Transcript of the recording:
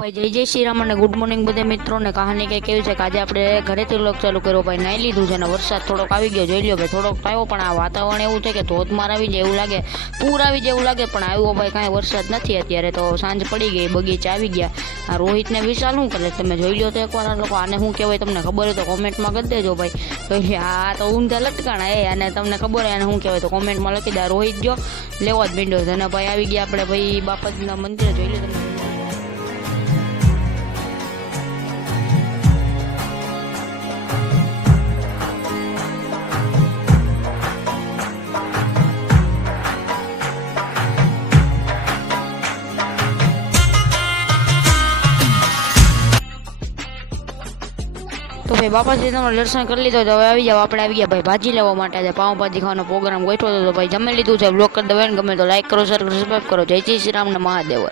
ભાઈ જય શ્રી રામ અને ગુડ મોર્નિંગ બધા મિત્રોને. કહાની કંઈક એવી છે કે આજે આપણે ઘરેથી વ્લોગ ચાલુ કર્યો. ભાઈ નાઈ લીધું છે અને વરસાદ થોડોક આવી ગયો, જોઈ લ્યો ભાઈ. થોડોક આવ્યો પણ આ વાતાવરણ એવું છે કે ધોધમાર આવી જાય એવું લાગે, પૂર આવી જાય એવું લાગે, પણ આવ્યો ભાઈ કાંઈ વરસાદ નથી અત્યારે. તો સાંજ પડી ગઈ, બગીચા આવી ગયા. આ રોહિતને વિશાલ શું કરે તમે જોઈ લો તો એકવાર. આ લોકો આને શું કહેવાય તમને ખબર હોય તો કોમેન્ટમાં કરી દેજો ભાઈ. તો આ તો ઊંધા લટકાણા અને તમને ખબર હોય આને શું કહેવાય તો કોમેન્ટમાં લખી દે. રોહિત જો લેવા જ માંડ્યો છે અને ભાઈ આવી ગયા આપણે ભાઈ બાપાજીના મંદિરે. જોઈ લો તમે. તો ભાઈ બાપાજી તમારે દર્શન કરી લીધો તો હવે આવી જાવ. આપણે આવી ગયા ભાઈ ભાજી લેવા માટે. આજે પાઉંભાજી ખાવાનો પ્રોગ્રામ ગોઠવો હતો. તો ભાઈ જમી લીધું છે. બ્લોગ કરી દો, ગમે તો લાઈક કરો, શેર કરો, સબસ્ક્રાઈબ કરો. જય શ્રી રામ ને મહાદેવ.